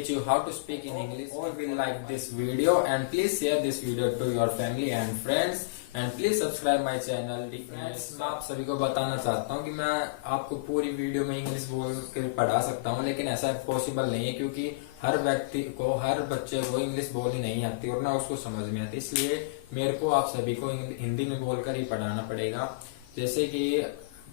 teach you how to speak in English. All will like this video and please share this video to your family and friends and please subscribe my channel. Friends, मैं आप सभी को बताना चाहता हूँ कि मैं आपको पूरी वीडियो में इंग्लिश बोल कर पढ़ा सकता हूँ, लेकिन ऐसा पॉसिबल नहीं है क्योंकि हर व्यक्ति को, हर बच्चे को इंग्लिश बोलनी नहीं आती और ना उसको समझ में आती। इसलिए मेरे को आप सभी को हिंदी में बोलकर ही पढ़ाना पड़ेगा। जैसे कि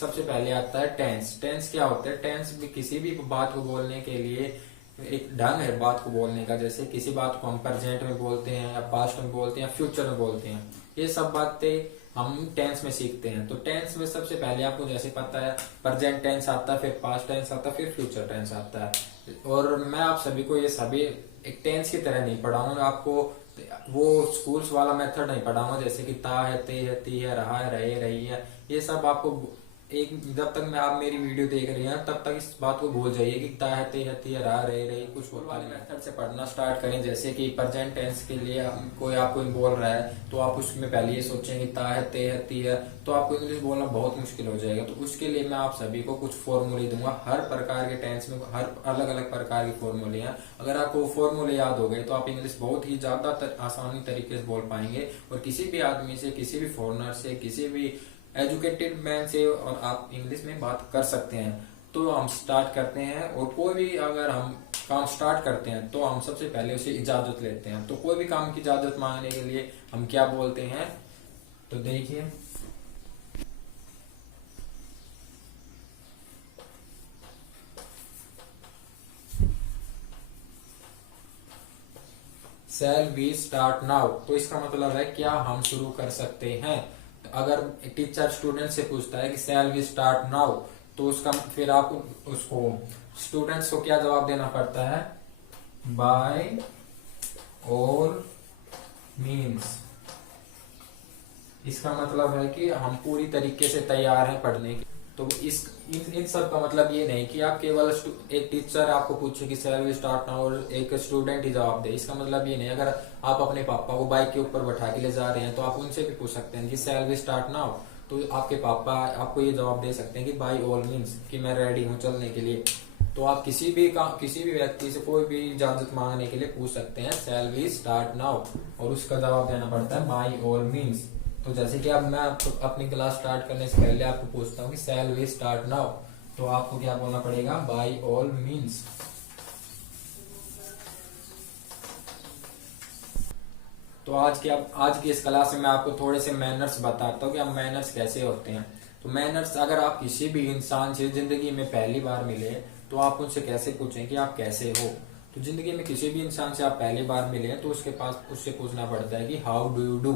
सबसे पहले आता है टेंस। टेंस क्या होता है? टेंस भी किसी भी बात को बोलने के लिए एक ढंग है बात को बोलने का। जैसे किसी बात को हम प्रेजेंट में बोलते हैं या पास्ट में बोलते हैं या फ्यूचर में बोलते हैं, ये सब बातें हम टेंस में सीखते हैं। तो टेंस में सबसे पहले आपको जैसे पता है प्रेजेंट टेंस आता है, फिर पास्ट टेंस आता है, फिर फ्यूचर टेंस आता है। और मैं आप सभी को ये सभी एक टेंस की तरह नहीं पढ़ाऊंगा, आपको वो स्कूल्स वाला मेथड नहीं पढ़ाऊंगा जैसे कि ता है, ते है, ती है, रहा है, रहे, रही है। ये सब आपको एक जब तक मैं आप मेरी वीडियो देख रहे हैं तब तक इस बात को भूल जाइए कि ता है, ते है, ती है, रहा, रहे, रही। कुछ वाले मेथड से पढ़ना स्टार्ट करें। जैसे कि प्रेजेंट टेंस के लिए कोई आपको बोल रहा है तो आप उसमें पहले ये सोचेंगे ता है, ते है, ती है, तो आपको इंग्लिश बोलना बहुत मुश्किल हो जाएगा। तो उसके लिए मैं आप सभी को कुछ फॉर्मूले दूंगा। हर प्रकार के टेंस में हर अलग अलग प्रकार के फॉर्मूले हैं। अगर आपको फॉर्मूले याद हो गए तो आप इंग्लिश बहुत ही ज्यादा आसानी तरीके से बोल पाएंगे और किसी भी आदमी से, किसी भी फॉरेनर से, किसी भी एजुकेटेड मैन से और आप इंग्लिश में बात कर सकते हैं। तो हम स्टार्ट करते हैं। और कोई भी अगर हम काम स्टार्ट करते हैं तो हम सबसे पहले उसे इजाजत लेते हैं। तो कोई भी काम की इजाजत मांगने के लिए हम क्या बोलते हैं? तो देखिए, शैल वी स्टार्ट नाउ। तो इसका मतलब है क्या हम शुरू कर सकते हैं। अगर टीचर स्टूडेंट से पूछता है कि शैल वी स्टार्ट नाउ, तो उसका फिर आप उसको स्टूडेंट्स को क्या जवाब देना पड़ता है? By all means. इसका मतलब है कि हम पूरी तरीके से तैयार हैं पढ़ने के। तो इन सब का मतलब ये नहीं कि आप केवल एक टीचर आपको पूछे कि शैल वी स्टार्ट नाउ और एक स्टूडेंट ही जवाब दे। इसका मतलब ये नहीं। अगर आप अपने पापा को बाइक के ऊपर बैठा के ले जा रहे हैं तो आप उनसे भी पूछ सकते हैं कि शैल वी स्टार्ट नाउ, तो आपके पापा आपको ये जवाब दे सकते हैं कि बाय ऑल मीन्स, कि मैं रेडी हूँ चलने के लिए। तो आप किसी भी व्यक्ति से कोई भी इजाजत मांगने के लिए पूछ सकते हैं शैल वी स्टार्ट नाउ और उसका जवाब देना पड़ता है बाय ऑल मीन्स। तो जैसे कि अब मैं अपनी क्लास स्टार्ट करने से पहले आपको पूछता हूँ कि शैल वी स्टार्ट नाउ, तो आपको क्या बोलना पड़ेगा? By all means. तो आज की इस क्लास में मैं आपको थोड़े से मैनर्स बताता हूँ कि अब मैनर्स कैसे होते हैं। तो मैनर्स, अगर आप किसी भी इंसान से जिंदगी में पहली बार मिले तो आप उनसे कैसे पूछें कि आप कैसे हो। तो जिंदगी में किसी भी इंसान से आप पहली बार मिले तो उससे पूछना पड़ता है कि हाउ डू यू डू।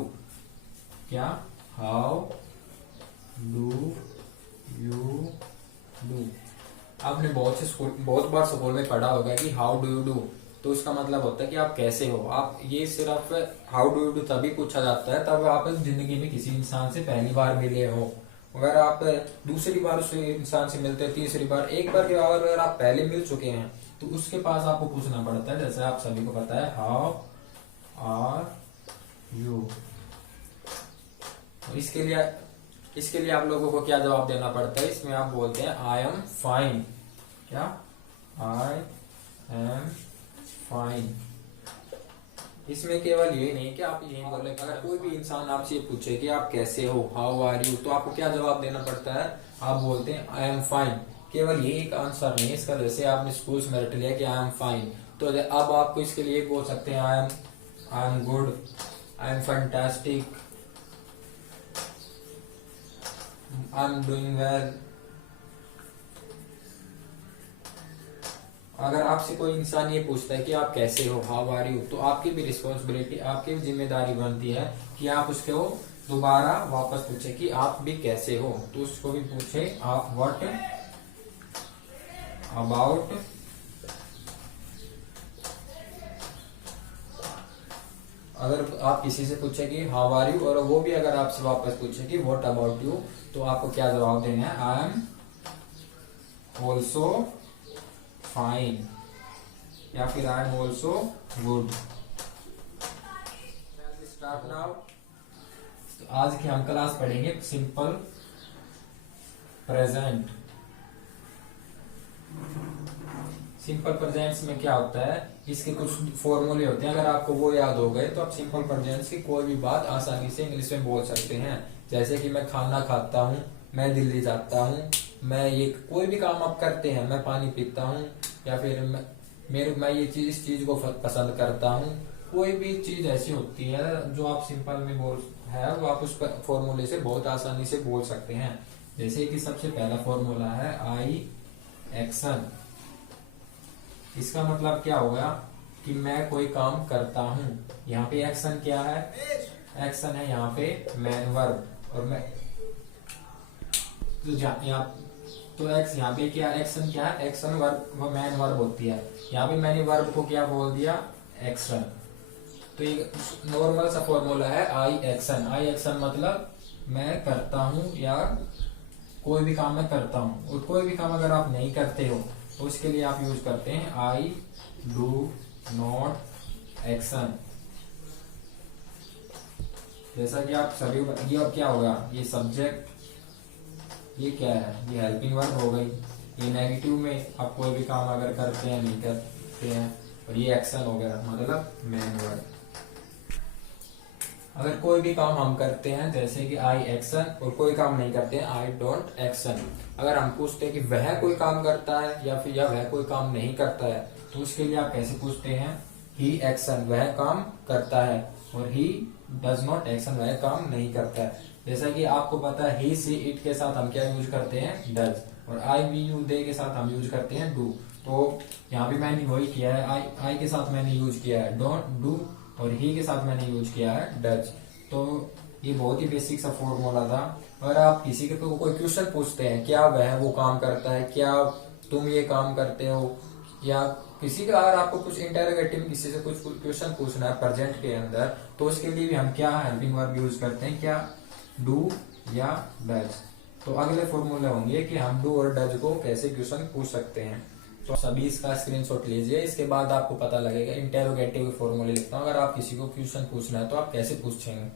क्या? How do you do. आपने बहुत बार स्कूल में पढ़ा होगा कि हाउ डू यू डू, तो उसका मतलब होता है कि आप कैसे हो। आप ये सिर्फ हाउ डू यू डू तभी पूछा जाता है तब आप जिंदगी में किसी इंसान से पहली बार मिले हो। अगर आप दूसरी बार उस इंसान से मिलते हैं, तीसरी बार, एक बार के बाद अगर आप पहले मिल चुके हैं तो उसके पास आपको पूछना पड़ता है। जैसे आप सभी को पता है हाउ आर यू। इसके लिए आप लोगों को क्या जवाब देना पड़ता है? इसमें आप बोलते हैं आई एम फाइन। क्या? I'm fine. इसमें केवल ये नहीं कि आप यही बोले। अगर कोई भी इंसान आपसे ये पूछे कि आप कैसे हो, हाउ आर यू, तो आपको क्या जवाब देना पड़ता है? आप बोलते हैं आई एम फाइन। केवल ये एक आंसर नहीं इसका। जैसे आपने स्कूल में रट लिया कि आई एम फाइन, तो अब आपको इसके लिए बोल सकते हैं I am good, I am fantastic, I am doing well. अगर आपसे कोई इंसान ये पूछता है कि आप कैसे हो, हाउ आर यू, तो आपकी भी रिस्पॉन्सिबिलिटी, आपकी भी जिम्मेदारी बनती है कि आप उसको दोबारा वापस पूछे कि आप भी कैसे हो। तो उसको भी पूछे आप व्हाट अबाउट। अगर आप किसी से पूछे कि हाउ आर यू और वो भी अगर आपसे वापस पूछे कि व्हाट अबाउट यू, तो आपको क्या जवाब देना है? आई एम ऑल्सो फाइन या फिर I am also good. Start now. तो आज की हम क्लास पढ़ेंगे सिंपल प्रेजेंट। सिंपल प्रेजेंट्स में क्या होता है इसके कुछ फॉर्मूले होते हैं, अगर आपको वो याद हो गए तो आप सिंपल प्रेजेंट की कोई भी बात आसानी से इंग्लिश में बोल सकते हैं। जैसे कि मैं खाना खाता हूँ, मैं दिल्ली जाता हूँ, मैं ये कोई भी काम आप करते हैं, मैं पानी पीता हूँ, या फिर मैं ये चीज इस चीज को पसंद करता हूँ। कोई भी चीज ऐसी होती है जो आप सिंपल में बोल है, वो आप उस फॉर्मूले से बहुत आसानी से बोल सकते हैं। जैसे कि सबसे पहला फॉर्मूला है आई एक्शन। इसका मतलब क्या होगा कि मैं कोई काम करता हूँ। यहाँ पे एक्शन क्या है, एक्शन है यहाँ पे मैन वर्ब, और मैं तो एक्स यहाँ पे क्या एक्शन क्या है, एक्शन वर्ब मैन वर्ब होती है। यहाँ पे मैंने वर्ब को क्या बोल दिया, एक्शन। तो ये नॉर्मल सा फॉर्मूला है आई एक्शन। आई एक्शन मतलब मैं करता हूँ या कोई भी काम मैं करता हूँ, और कोई भी काम अगर आप नहीं करते हो तो उसके लिए आप यूज करते हैं आई डू नॉट एक्शन। जैसा कि आप सभी, ये अब क्या होगा, ये सब्जेक्ट, ये क्या है, ये हेल्पिंग वर्ब हो गई। ये नेगेटिव में आप कोई भी काम अगर करते हैं नहीं करते हैं, और ये एक्शन हो गया मतलब मेन वर्ब। अगर कोई भी काम हम करते हैं जैसे कि आई एक्शन, और कोई काम नहीं करते हैं आई डोंट एक्शन। अगर हम पूछते हैं कि वह कोई काम करता है या फिर वह कोई काम नहीं करता है, तो उसके लिए आप कैसे पूछते हैं, ही एक्शन, वह काम करता है, और ही डज नॉट एक्शन, वह काम नहीं करता है। जैसा कि आपको पता है ही सी इट के साथ हम क्या यूज करते हैं, डज, और आई वी यू दे के साथ हम यूज करते हैं डू। तो यहाँ पे मैंने वही किया है, आई के साथ मैंने यूज किया है डोंट डू, और ही के साथ मैंने यूज किया है डज। तो ये बहुत ही बेसिक सा फॉर्मूला था। अगर आप किसी के कोई क्वेश्चन पूछते हैं, क्या वह वो काम करता है, क्या तुम ये काम करते हो, या किसी का अगर आपको कुछ इंटरोगेटिव किसी से कुछ क्वेश्चन पूछना है प्रेजेंट के अंदर, तो उसके लिए भी हम क्या हेल्पिंग वर्ब यूज करते हैं, क्या डू या डज। तो अगले फॉर्मूले होंगे कि हम डू और डज को कैसे क्वेश्चन पूछ सकते हैं। तो सभी इसका स्क्रीनशॉट लीजिए, इसके बाद आपको पता लगेगा। इंटेरोगेटिव फॉर्मूले लिखता हूँ, अगर आप किसी को क्वेश्चन पूछना है तो आप कैसे पूछेंगे।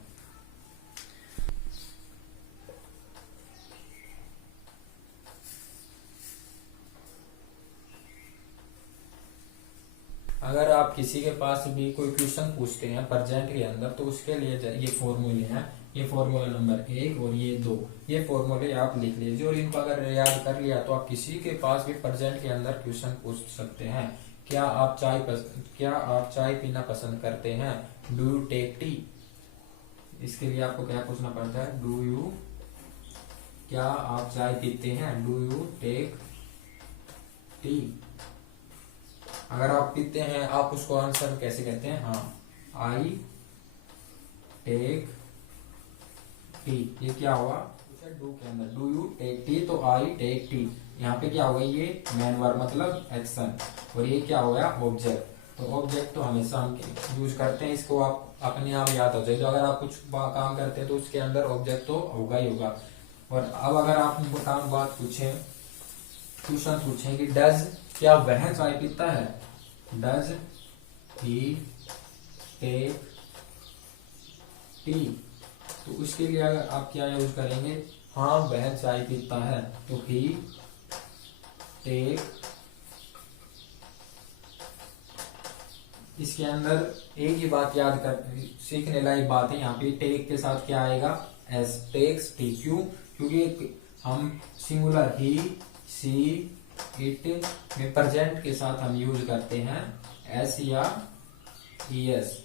अगर आप किसी के पास भी कोई क्वेश्चन पूछते हैं प्रेजेंट के अंदर, तो उसके लिए ये फॉर्मूले हैं, ये फॉर्मूला नंबर 1 और ये 2, ये फॉर्मूले आप लिख लीजिए, और इनको अगर याद कर लिया तो आप किसी के पास भी प्रेजेंट के अंदर क्वेश्चन पूछ सकते हैं। क्या आप चाय पीना पसंद करते हैं, डू यू टेक टी। इसके लिए आपको क्या पूछना पड़ता है, डू यू, क्या आप चाय पीते हैं, डू यू टेक टी। अगर आप पीते हैं, आप उसको आंसर कैसे कहते हैं, हाँ आई टेक टी। ये क्या हुआ, डू के अंदर डू यू टेक टी, तो आई टेक टी। यहाँ पे क्या होगा, ये मेन वर्ब मतलब एक्शन, और ये क्या हो गया, ऑब्जेक्ट। तो ऑब्जेक्ट तो हमेशा हम यूज करते हैं, इसको आप अपने आप याद हो जाए। तो अगर आप कुछ काम करते हैं तो उसके अंदर ऑब्जेक्ट तो होगा ही होगा। और अब अगर आप काम बात पूछे, क्वेश्चन पूछे कि डज, क्या वह चाय पीता है, डज ही टेक टी। तो उसके लिए अगर आप क्या यूज करेंगे, हाँ वह चाय पीता है, तो ही टेक। इसके अंदर एक ही बात याद कर सीखने लायक बात है, यहाँ पे टेक के साथ क्या आएगा, एस, टेक्स टी। क्यों, क्योंकि हम सिंगुलर ही सी इट में प्रेजेंट के साथ हम यूज करते हैं एस या ईएस।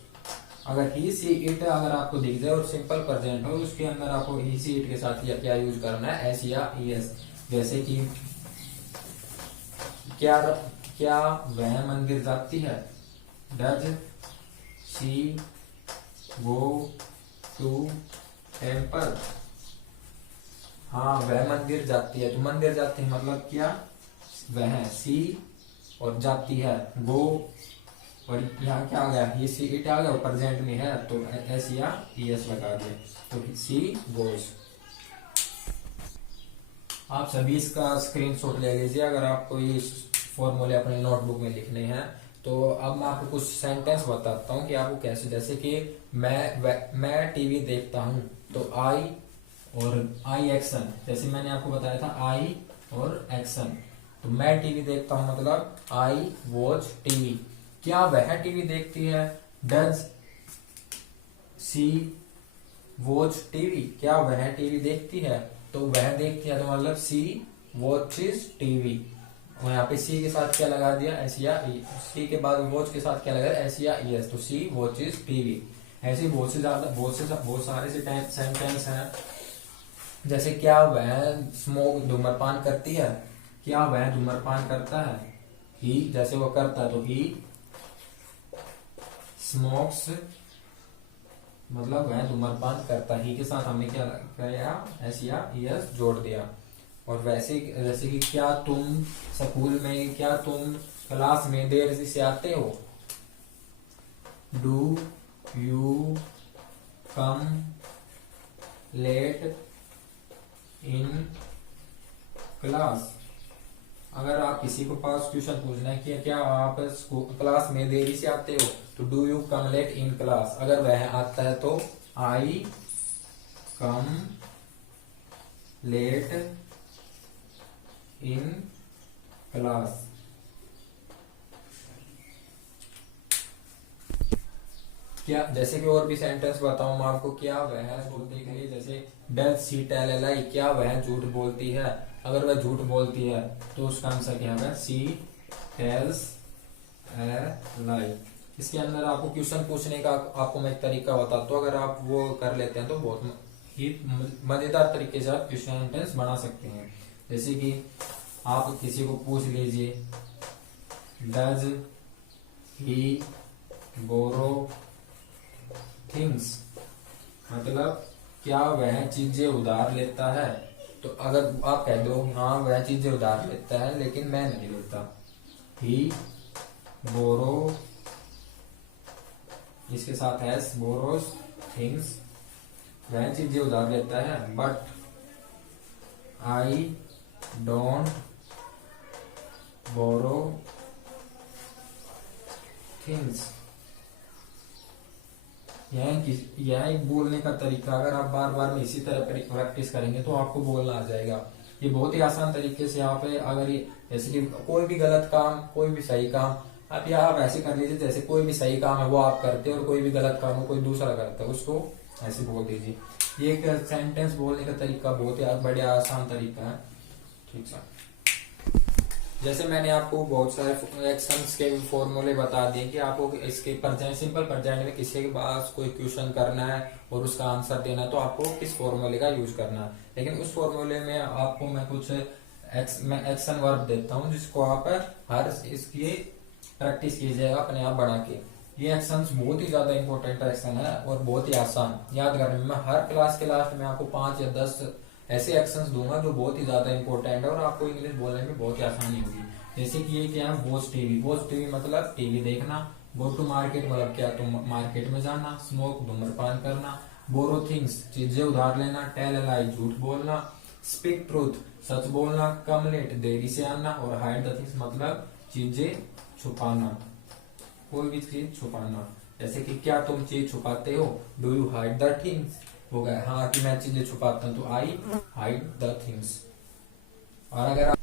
अगर ही सी इट अगर आपको दिख जाए और सिंपल प्रेजेंट हो, उसके अंदर आपको ही सी इट के साथ क्या यूज करना है, एस या ईएस। जैसे कि क्या वह मंदिर जाती है, does she go to temple. हाँ वह मंदिर जाती है, तो मंदिर जाती है मतलब क्या, वह, सी और जाती है, गो, और यहाँ क्या आ गया, ये सी इट आ गया, प्रेजेंट में है तो एस या ईएस लगा दिया, तो सी गोज। आप सभी इसका स्क्रीनशॉट ले लीजिए अगर आपको ये फॉर्मूले अपने नोटबुक में लिखने हैं। तो अब मैं आपको कुछ सेंटेंस बताता हूँ कि आपको कैसे, जैसे कि मैं टीवी देखता हूँ, तो आई और आई एक्शन, जैसे मैंने आपको बताया था आई और एक्शन। तो मैं टीवी देखता हूँ मतलब आई वॉच टीवी। क्या वह टीवी देखती है? Does she watch TV? क्या वह टीवी देखती है? तो वह देखती है तो मतलब सी वॉचेस टीवी। और यहाँ पे सी के साथ क्या लगा दिया? एस या ई। सी के बाद वॉच के साथ क्या लगा? एस या ई एस। तो सी वॉचेस टीवी। ऐसे बहुत से ज्यादा बहुत सारे से सेंटेंस हैं। जैसे क्या वह स्मोक धूम्रपान करती है? क्या वह धूम्रपान करता है? ही, जैसे वो करता है तो ही स्मोक्स, मतलब वह धूम्रपान करता है। ही के साथ हमने क्या किया? एस या ई एस जोड़ दिया। और वैसे जैसे कि क्या तुम स्कूल में, क्या तुम क्लास में देर से आते हो? Do you come late in class? अगर आप किसी को पास क्वेश्चन पूछना है कि क्या आप क्लास में देरी से आते हो, तो do you come late in class. अगर वह आता है तो आई कम लेट इन क्लास। क्या, जैसे कि और भी सेंटेंस बताऊं मैं आपको। क्या वह बोलने के लिए, जैसे डज सी टेल ए लाई? क्या वह झूठ बोलती है? अगर वह झूठ बोलती है तो उसका आंसर क्या है? सी टेल्स ए लाई। इसके अंदर आपको क्वेश्चन पूछने का आपको मैं एक तरीका बताता हूँ। अगर आप वो कर लेते हैं तो बहुत ही मजेदार तरीके से आप क्वेश्चन सेंटेंस बना सकते हैं। जैसे कि आप किसी को पूछ लीजिए, डज ही बोरो थिंग्स? मतलब क्या वह चीजें उधार लेता है? तो अगर आप कह दो हाँ वह चीजें उधार लेता है लेकिन मैं नहीं लेता। ही बोरो, इसके साथ है बोरोस थिंग्स, वह चीजें उधार लेता है। But I don't borrow things. यह एक बोलने का तरीका। अगर आप बार बार में इसी तरह प्रैक्टिस करेंगे तो आपको बोलना आ जाएगा। ये बहुत ही आसान तरीके से आप अगर ये जैसे कि कोई भी गलत काम, कोई भी सही काम, आप ऐसे कर लीजिए जैसे कोई भी सही काम है वो आप करते हैं और कोई भी गलत काम है कोई दूसरा करता है, उसको ऐसे बोल दीजिए। ये एक सेंटेंस बोलने का तरीका बहुत ही बढ़िया आसान तरीका है। ठीक है, जैसे मैंने आपको बहुत सारे एक्शंस के फॉर्मूले बता दिए कि आपको इसके प्रेजेंट, सिंपल प्रेजेंट में किसी के पास कोई क्वेश्चन करना है और उसका आंसर देना है तो आपको किस फॉर्मूले का यूज करना है। लेकिन उस फॉर्मूले में आपको मैं कुछ एक्शन वर्ब देता हूँ जिसको आप हर इसकी प्रैक्टिस कीजिएगा अपने आप बना के। ये एक्शंस बहुत ही ज्यादा इंपॉर्टेंट एक्शन है और बहुत ही आसान याद करने में। मैं हर क्लास के लास्ट में आपको 5 या 10 ऐसे एक्शंस दूंगा जो बहुत ही ज्यादा इंपॉर्टेंट है और आपको इंग्लिश बोलने में बहुत ही आसानी होगी। जैसे कि ये क्या है? Watch TV. वॉच टीवी मतलब टीवी देखना। गो टू मार्केट मतलब क्या? तुम मार्केट में जाना। स्मोक धूम्रपान करना। बोरो थिंग्स चीजें उधार लेना। टेल ए लाई झूठ बोलना। स्पीक ट्रूथ सच बोलना। कम लेट देरी से आना। और हाइड द थिंग्स मतलब चीजें छुपाना, कोई भी चीज छुपाना। जैसे कि क्या तुम चीज छुपाते हो? Do you hide the things? हो गया हाँ कि मैं चीजें छुपाता हूँ तो आई हाइड द थिंग्स। और अगर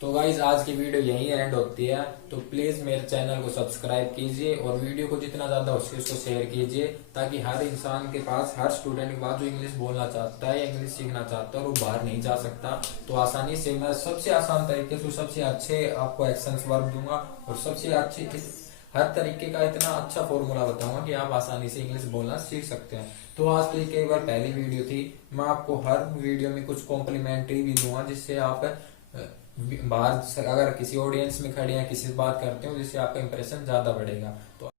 तो गाइज आज की वीडियो यहीं एंड होती है। तो प्लीज मेरे चैनल को सब्सक्राइब कीजिए और वीडियो को जितना ज्यादा हो सके उसको शेयर कीजिए ताकि हर इंसान के पास, हर स्टूडेंट के पास जो इंग्लिश बोलना चाहता है या इंग्लिश सीखना चाहता है और वो बाहर नहीं जा सकता तो आसानी से मैं सबसे आसान तरीके से सबसे अच्छे आपको एक्शंस वर्ब दूंगा और सबसे अच्छे हर तरीके का इतना अच्छा फॉर्मूला बताऊंगा कि आप आसानी से इंग्लिश बोलना सीख सकते हैं। तो आज तो एक बार पहली वीडियो थी। मैं आपको हर वीडियो में कुछ कॉम्प्लीमेंट्री भी दूंगा जिससे आप बाहर अगर किसी ऑडियंस में खड़े हैं, किसी से बात करते हो, जिससे आपका इंप्रेशन ज्यादा बढ़ेगा। तो